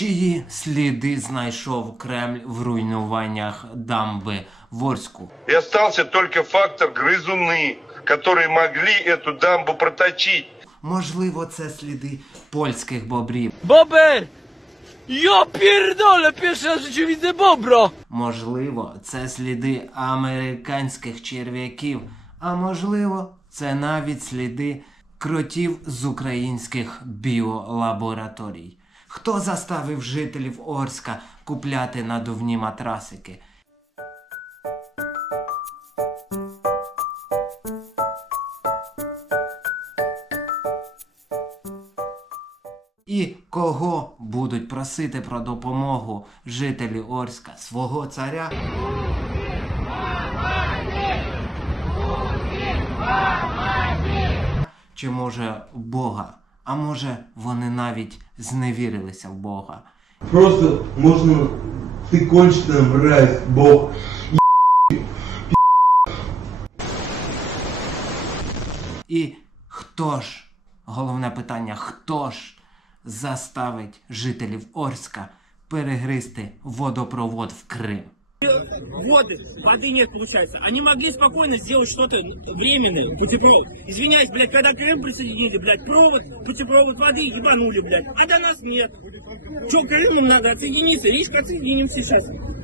Чиї сліди знайшов Кремль в руйнуваннях дамби в Орську? И остался только фактор грызуны, которые могли эту дамбу проточить. Можливо, це сліди польських бобрів. Bober! Ja pierdolę, pierwszy raz w życiu widzę bobra! Можливо, це сліди американських черв'яків. А можливо, це навіть сліди кротів з українських біолабораторій. Хто заставив жителів Орська купляти надувні матрасики? І кого будуть просити про допомогу жителі Орська свого царя? Чи може Бога? А може вони навіть зневірилися в Бога? Просто можно... Ты конченая мразь, бог. І хто ж, головне питання, хто ж заставить жителів Орська перегризти водопровод в Крим? Годы воды нет, получается. Они могли спокойно сделать что-то временное, путепровод. Извиняюсь, блядь, когда Крым присоединили, блядь, провод, путепровод воды ебанули, блядь. А до нас нет. Че, Крыму надо отсоединиться? Речка отсоединим сейчас.